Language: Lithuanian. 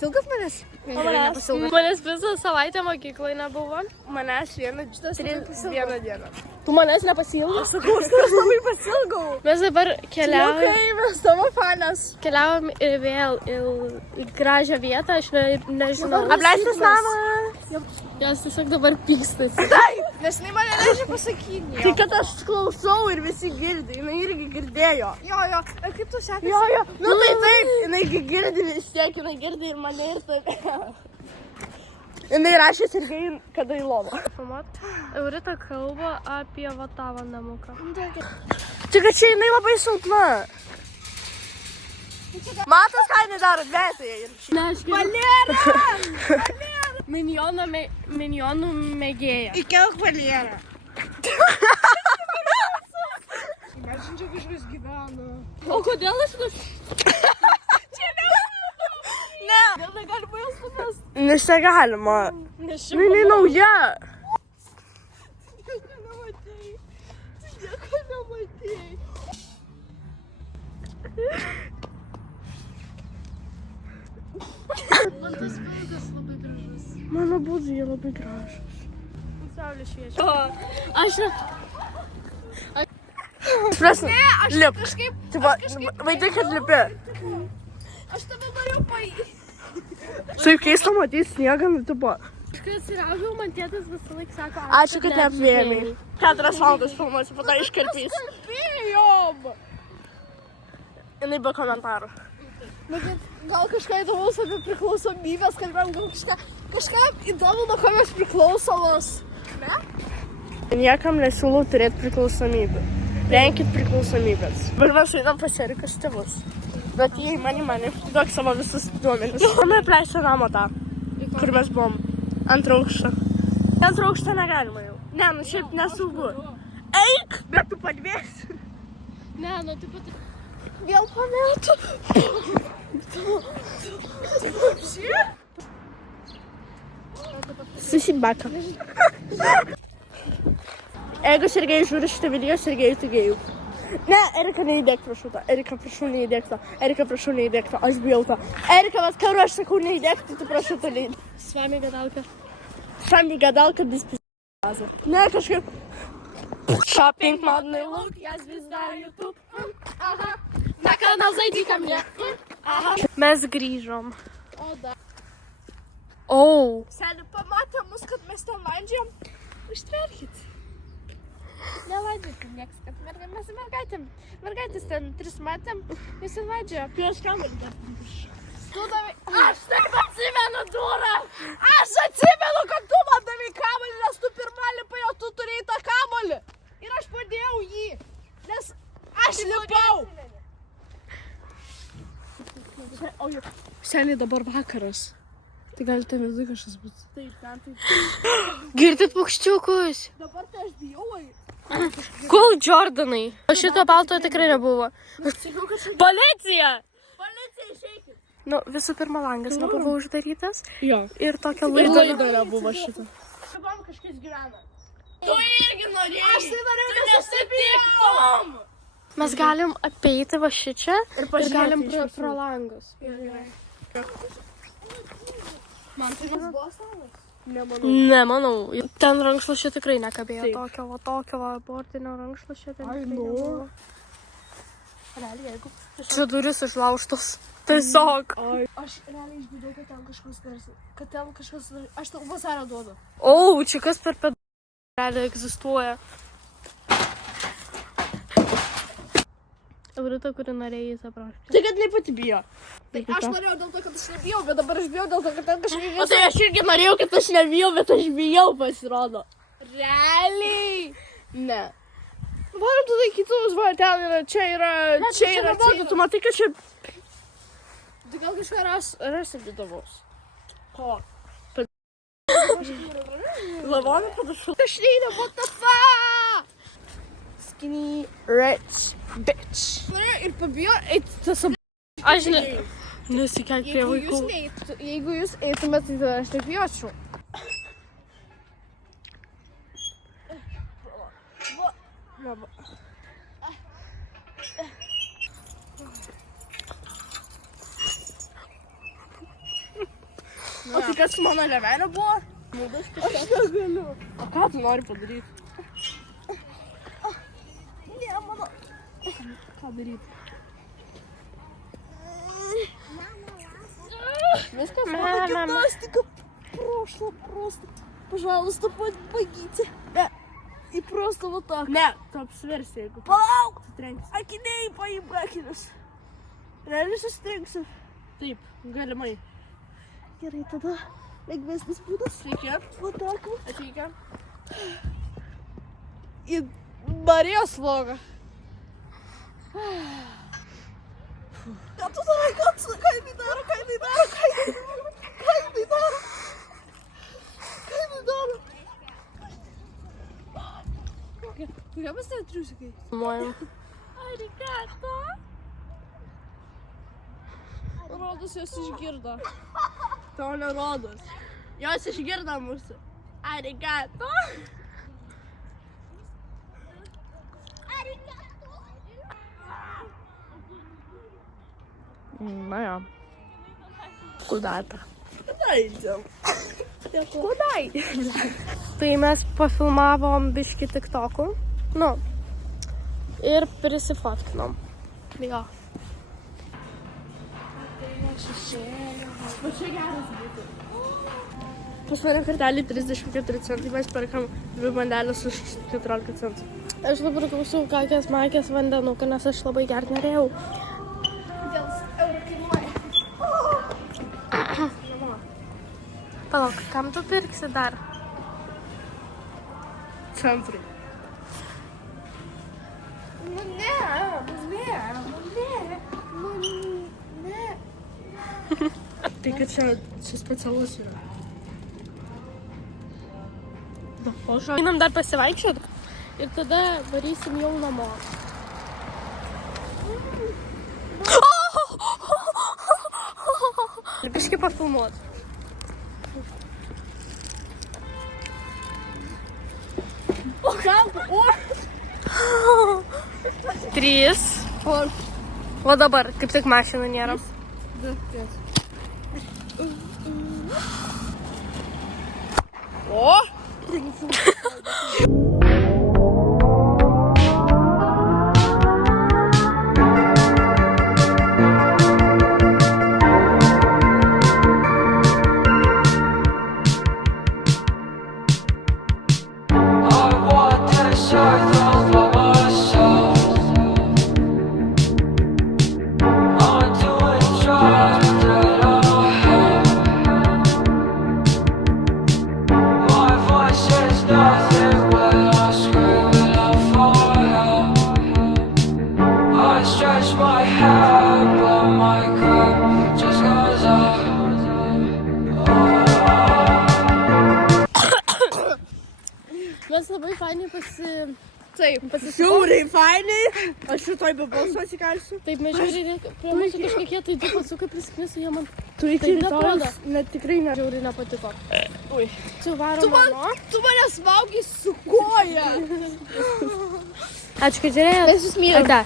Pasilgas manęs? Manęs visą savaitę mokykloje nebuvo. Manęs vieną dieną. Tu manęs nepasilgo? Aš labai pasilgau. Mes dabar Mes tavo fanas. keliavom vėl į gražią vietą, aš nežinau. Apleistas namas. Jos tiesiog dabar pykstas. Taip, nes jinai mane leidžia pasakyti. Tai kad aš klausau ir visi girdi, jinai irgi girdėjo. Jo, ir kaip tu sekasi? Jo, nu tai taip, jinai girdi vis tiek, jinai girdi ir mane ir taip. Jinai rašė Sergejui, kada į lovą. Eurita kalba apie Vatavo namuką. Tik kad čia jinai labai silpna. Matas, ką jinai daro, dvėtai. Valera! Minionų mėgėja. Įkelk Valerą. Mažinčiau kažkas gyvena. O kodėl aš Ne. Gal negalima jos numest? Nes negalima. Nešiau. Jinai nauja. Nieko nematėjai. Man tas vilkas labai gražus. Mano būdai jie labai gražus. Saulė šviečia. Aš Suprasna, lip. kažkaip... Vaidai, kad lipi. Aš tave noriu paimti. Taip keista matyti sniegą, nu tipo. Kai atsiraugiau, man tėtas visą laiką sako, Ačiū, kad neapvėmei. 4 valandas filmuosiu, po to iškarpys. Bijom! Jinai be komentarų. Gal kažką įdomus apie priklausomybės, kalbėjom, gal kažką įdomu, nuo ko mes priklausomos. Ne? Niekam nesiūlau turėti priklausomybę. Renkit priklausomybės. Ir mes einam pas Erikas tėvus. Bet jei mani, duok savo visus duomenis. Mane apleistą namą tą, kur mes buvom. Antrą aukštą. Antrą aukštą negalima jau. Ne, nu šiaip nesaugu. Eik! Bet tu padvėsi. Ne, nu taip pat... Vėl pameltų. Susibaka. Jeigu Sergejus žiūri šitą video, Sergejus tu gėjų. Ne, Erika, neįdėk prašau tą. Erika, prašau, neįdėk tą. Erika, prašau, neįdėk tą. Aš bijau tą. Erika, bet karu aš sakau, neįdėk, tai tu prašau tą neįdėk. С вами гадалка. С вами гадалка без пи***аза. Не, kažkaip. Шопинг, модный лук, я звезда YouTube. Ага. На канал зайди ко мне. Ага. Mes grįžom. O, da. O. Seni pamatė mus, kad mes ten landžiam. Užtverkit. Neladžiukim nieks, kad mes mergaitėm. Mergaitės ten 3 matėm, jūs įvadžio. Prieš kamerį. Tu davai... Aš taip atsimenu, durą! Aš atsimenu, kad tu man davai kamuolį, nes tu pirmą lipai, o tu turėjai tą kamuolį. Ir aš padėjau jį, nes aš lipau. Seniai dabar vakaras. Tai gali ten vidui kažkas būti. Taip, ten taip. Girdit paukščiukus? Dabar tai aš bijau. Kul Jordanai. O šito balto tikrai nebuvo. Policija! Policija, išeikit. Nu, visų pirma, langas nebuvo uždarytas. Jo. Ir tokia Ir laida. laida nebuvo šitą. Šabam kažkas gyvena. Tu irgi norėjai. Aš tai norėjau, nes nesutiktum. Mes galim apeiti va šičia ir galim pro langus. Man tai buvo salas. Nemanau. Ten rankšluošio tikrai nekabėjo. Tokio va, bordinio rankšluošio ten tikrai nebuvo. Realiai, jeigu... Čia duris išlaužtos. Tiesiog. Aš realiai išgirdau, kad ten kažkas garsiai. Kad ten kažkas... Aš tau vasarą duodu. O, čia kas per pėdą realiai egzistuoja. Eurita, kuri norėjai įsiprašyti. Tai kad jinai pati bijo. Tai aš norėjau dėl to, kad aš nebijau, bet dabar aš bijau dėl to, kad ten kažkaip... O tai aš irgi norėjau, kad aš nebijau, bet aš bijau, pasirodo. Realiai! Ne. Varom tada kitus, va, ten yra, čia yra, čia yra. Tu matai, kad čia... Tai gal kažką rasim įdomus. Ko? Lavonų padašau. Aš neina, what the fuck? Skinny, rich, bitch. Norėjau ir pabijo, eiti tas ab... Aš ne... Nesikelk prie vaikų. Jeigu jūs eitumėt, tai tada aš taip bijočiau. O tai kas su mano levelė buvo? Aš negaliu. O ką tu nori padaryti? Ne, mano. Ką daryti? Viskas, Моя гимнастика прошла просто. Пожалуйста, помогите. И просто вот так. Ne, tu apsiversi, jeigu tu Пау! trenksi. Akiniai paimbrakinis. Realiai susitrinksiu. Taip, galimai. Gerai, tada lengvesnis būdas. Sveiki, Вот так вот. atvykę. И Marijos vlogą. Ką tu darai, ką jinai daro, ką jinai daro, ką jinai daro, ką jinai daro, ką jinai daro. Kokia pas tai triusikai? Filmuojam. Arigato. Rodos jos išgirdo. Tau nerodos. Jos išgirdo mūsų. Arigato. Na jo. Kudata. Daidžiam. Kudai. Tai mes pafilmavom biškį tiktokų. Nu. Ir prisifotkinom. Jo. Pas mane kartelį 34 centai, mes perkam 2 bandelės už 14 centų. Aš dabar klausiau kakės makės vandenuką, nes aš labai gert norėjau. Palauk, kam tu pirksi dar? Centrai. Nu ne, ne. Tai kad čia specialus yra. Einam dar pasivaikščiot ir tada varysim jau namo. Ir biškį pafilmuot. O kam? O! 3. O dabar, kaip tik mašinų nėra. 2, 5. O! Mes labai fainai Taip, pasisukom. žiauriai fainai. Aš šitoj be balso atsikelsiu. Taip, mes žiūrėjome, prie mūsų kažkokie tai du pasukai prisikniso, jie man Tu iki Taip rytojus neatrodo. net tikrai ne. žiauriai nepatiko. Ui. Čia varom namo. Tu mane smaugiai su koja. Ačiū, kad žiūrėjot. Mes jūs mylim. Ate.